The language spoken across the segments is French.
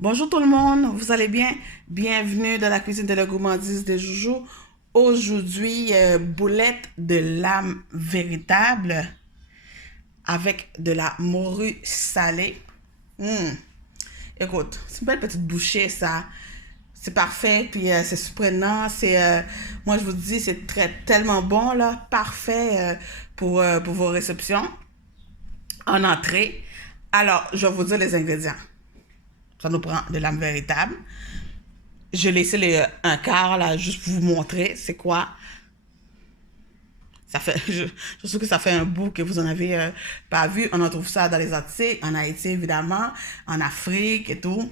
Bonjour tout le monde, vous allez bien? Bienvenue dans la cuisine de la gourmandise de Joujou. Aujourd'hui, boulette de lame véritable avec de la morue salée. Écoute, c'est une belle petite bouchée ça. C'est parfait, puis c'est surprenant. Moi je vous dis, c'est tellement bon là, parfait pour vos réceptions en entrée. Alors, je vais vous dire les ingrédients. Ça nous prend de l'âme véritable. J'ai laissé un quart là, juste pour vous montrer c'est quoi. Ça fait, je sais que ça fait un bout que vous en avez pas vu. On en trouve ça dans les Antilles, en Haïti évidemment, en Afrique et tout.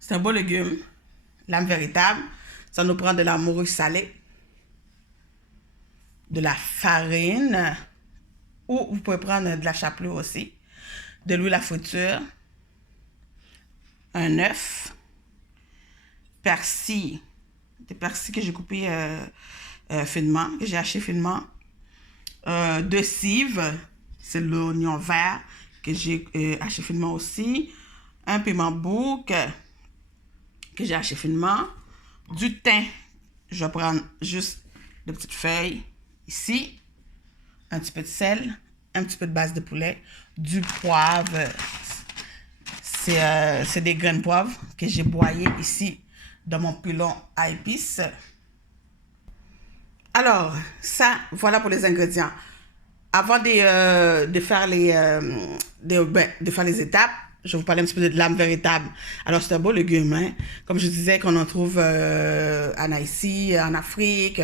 C'est un beau légume, l'âme véritable. Ça nous prend de la morue salée, de la farine, ou vous pouvez prendre de la chapelure aussi, de l'huile à friture, un œuf, persil, des persils que j'ai coupés finement, que j'ai haché finement, deux cives, c'est l'oignon vert que j'ai haché finement aussi, un piment bouc que j'ai haché finement, du thym, je vais prendre juste des petites feuilles ici, un petit peu de sel, un petit peu de base de poulet, du poivre, c'est des graines de poivre que j'ai broyées ici dans mon pilon à épices. Alors, ça, voilà pour les ingrédients. Avant de faire de faire les étapes, je vais vous parler un petit peu de l'âme véritable. Alors, c'est un beau légume, hein? Comme je disais, qu'on en trouve en Haïti, en Afrique.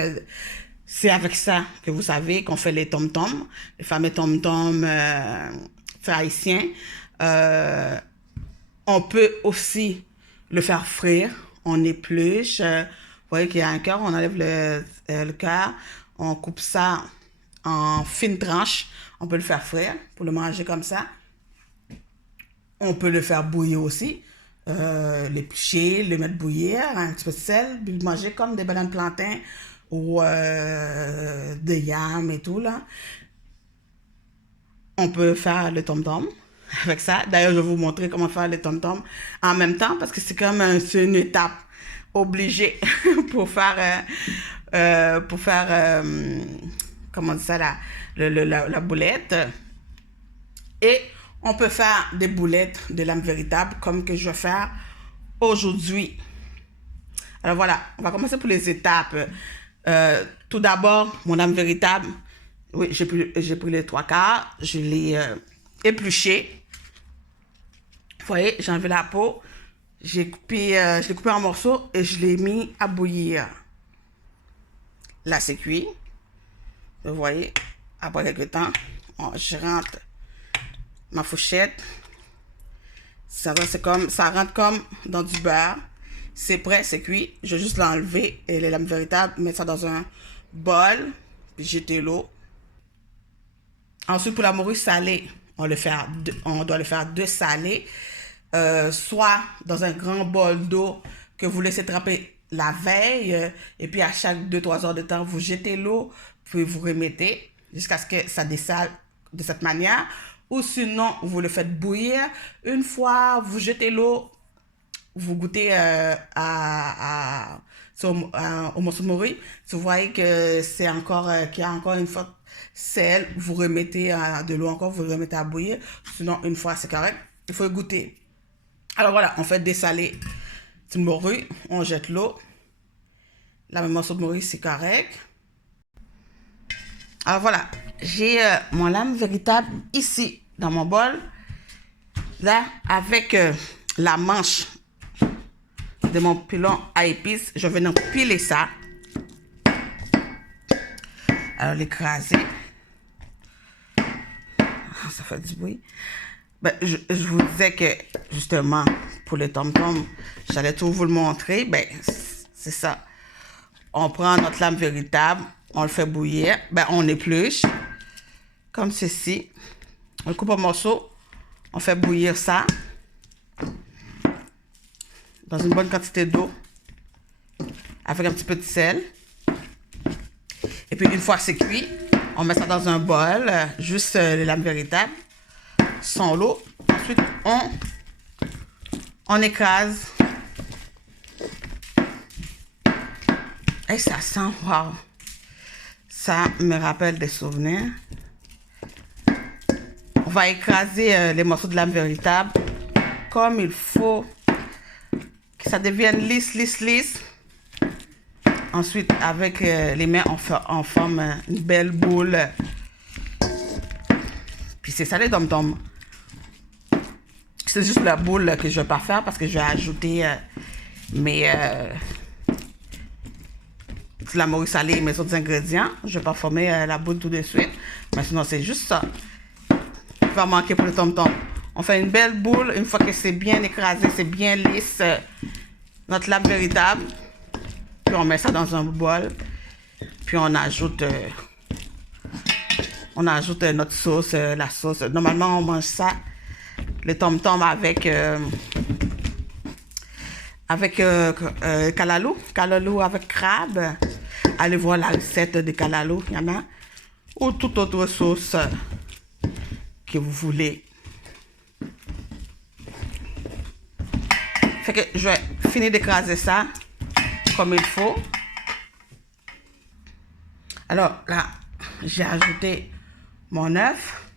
C'est avec ça que vous savez qu'on fait les tom-toms, les fameux tom-toms haïtiens. On peut aussi le faire frire. On épluche. Vous voyez qu'il y a un cœur, on enlève le cœur. On coupe ça en fines tranches. On peut le faire frire pour le manger comme ça. On peut le faire bouillir aussi. L'éplucher, le mettre bouillir, un petit peu de sel, puis le manger comme des bananes plantains ou des yams et tout là. On peut faire le tom-tom avec ça. D'ailleurs, je vais vous montrer comment faire le tom-tom en même temps parce que c'est comme c'est une étape obligée pour faire comment on dit ça la boulette. Et on peut faire des boulettes de l'âme véritable comme que je vais faire aujourd'hui. Alors voilà, on va commencer pour les étapes. Tout d'abord, mon âme véritable, oui, j'ai pris les trois quarts, je l'ai épluché. Vous voyez, j'ai enlevé la peau, je l'ai coupé en morceaux et je l'ai mis à bouillir. Là, c'est cuit. Vous voyez, après quelques temps, je rentre ma fourchette. Ça rentre comme dans du beurre. C'est prêt, c'est cuit. Je vais juste l'enlever et les lames véritables, mettre ça dans un bol, puis jeter l'eau. Ensuite, pour la morue salée, on doit le faire dessaler, soit dans un grand bol d'eau que vous laissez tremper la veille, et puis à chaque 2-3 heures de temps, vous jetez l'eau, puis vous remettez jusqu'à ce que ça dessale de cette manière. Ou sinon, vous le faites bouillir. Une fois, vous jetez l'eau, vous goûtez au morceau de morue. Si vous voyez que qu'il y a encore une fois sel, vous remettez de l'eau encore, vous remettez à bouillir. Sinon, une fois, c'est correct. Il faut goûter. Alors voilà, on fait dessaler du morue, on jette l'eau. Là, le morceau de morue, c'est correct. Alors voilà, j'ai mon lame véritable ici, dans mon bol. Là, avec la manche de mon pilon à épices, je vais empiler ça. Alors, l'écraser. Ça fait du bruit. Ben, je vous disais que, justement, pour le tom-tom, j'allais tout vous le montrer. Ben, c'est ça. On prend notre lame véritable, on le fait bouillir. Ben, on épluche, comme ceci. On le coupe en morceaux. On fait bouillir ça dans une bonne quantité d'eau avec un petit peu de sel. Et puis, une fois que c'est cuit, on met ça dans un bol, juste les lames véritables, sans l'eau. Ensuite, on On écrase. Et ça sent, waouh. Ça me rappelle des souvenirs. On va écraser les morceaux de lame véritable comme il faut. Que ça devienne lisse, lisse, lisse. Ensuite, avec les mains, on forme une belle boule. Puis c'est ça les dom-toms. C'est juste la boule que je ne vais pas faire parce que je vais ajouter la morue salée et mes autres ingrédients. Je ne vais pas former la boule tout de suite. Mais sinon, c'est juste ça qui va manquer pour le tom-tom. On fait une belle boule. Une fois que c'est bien écrasé, c'est bien lisse, notre lame véritable. Puis on met ça dans un bol. Puis on ajoute notre sauce, la sauce. Normalement, on mange ça, le tom-tom avec kalalou. Kalalou avec crabe. Allez voir la recette de kalalou, il y en a. Ou toute autre sauce que vous voulez. Fait que je vais finir d'écraser ça comme il faut. Alors là, j'ai ajouté mon œuf.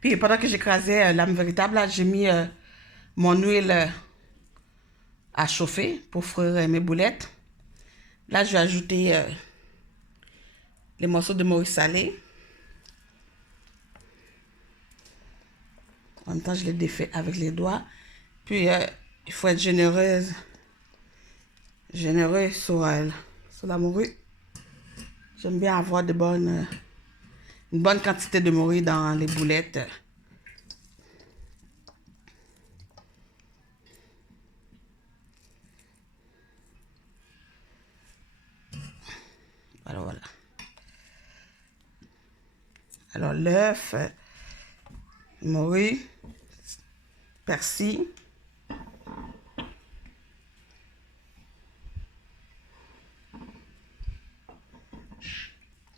Puis pendant que j'écrasais lame véritable, là, j'ai mis mon huile à chauffer pour frire mes boulettes. Là, je vais ajouter les morceaux de morue salée. En même temps, je les défais avec les doigts. Puis, il faut être généreux sur la morue. J'aime bien avoir une bonne quantité de morue dans les boulettes. Alors, voilà. Alors, l'œuf, morue, persil.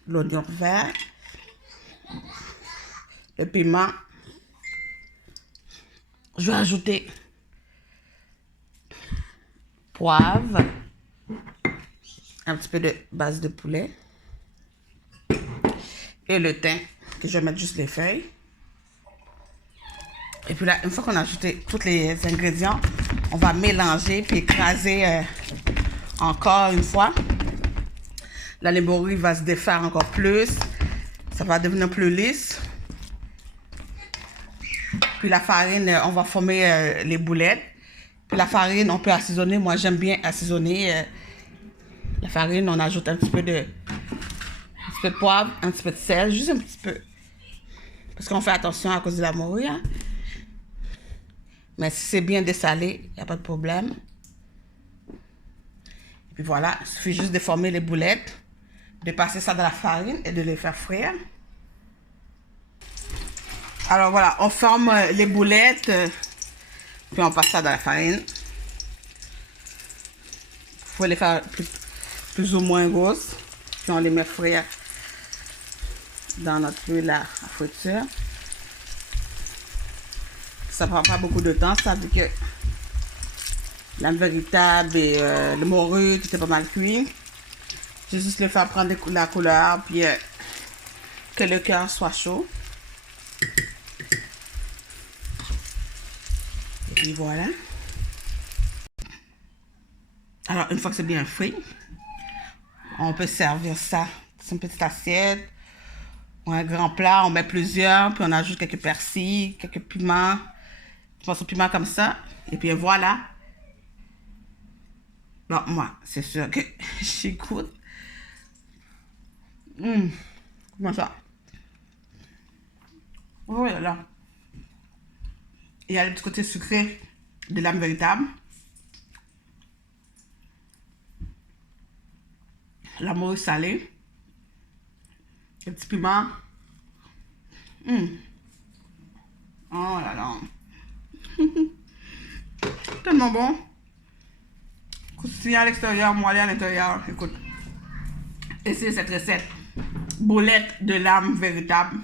L'oignon vert, le piment. Je vais ajouter poivre, un petit peu de base de poulet et le thym que je vais mettre juste les feuilles. Et puis là, une fois qu'on a ajouté tous les ingrédients, on va mélanger puis écraser encore une fois. Là, les morue va se défaire encore plus. Ça va devenir plus lisse. Puis la farine, on va former les boulettes. Puis la farine, on peut assaisonner. Moi, j'aime bien assaisonner. La farine, on ajoute un petit peu de poivre, un petit peu de sel, juste un petit peu. Parce qu'on fait attention à cause de la morue. Hein? Mais si c'est bien dessalé, il n'y a pas de problème. Et puis voilà, il suffit juste de former les boulettes, de passer ça dans la farine et de les faire frire. Alors voilà, on forme les boulettes, puis on passe ça dans la farine. Il faut les faire plus ou moins grosses, puis on les met frire dans notre huile à friture. Ça prend pas beaucoup de temps, ça veut dire que lame véritable et le morue qui était pas mal cuit. Je vais juste le faire prendre la couleur, puis que le cœur soit chaud. Et puis voilà. Alors, une fois que c'est bien frit, on peut servir ça dans une petite assiette ou un grand plat. On met plusieurs, puis on ajoute quelques persils, quelques piments. Je pense au piment comme ça. Et puis voilà. Bon, moi, c'est sûr que j'écoute. Comment ça? Oh là là. Il y a le petit côté sucré de lame véritable. La morue salée. Le petit piment. Oh là là. Tellement bon. Croustillant à l'extérieur, moelleux à l'intérieur. Écoute. Essayez cette recette. Boulette de lame véritable.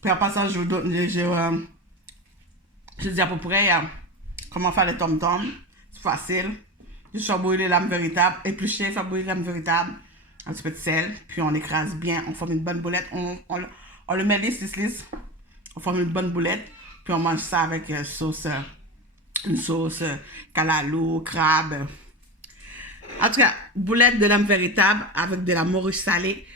Puis en passant, je dis à peu près comment faire le tom-tom. C'est facile. Juste faire bouillir les lames véritables, éplucher, faire bouillir les lames véritables, un petit peu de sel, puis on écrase bien, on forme une bonne boulette, on le met lisse, on forme une bonne boulette, puis on mange ça avec une sauce calalou, crabe. En tout cas, boulette de lame véritable avec de la morue salée.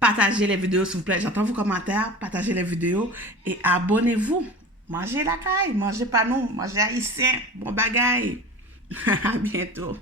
Partagez les vidéos s'il vous plaît, j'entends vos commentaires, partagez les vidéos et abonnez-vous. Mangez la caille, mangez pas nous, mangez haïtien, bon bagaille. À bientôt.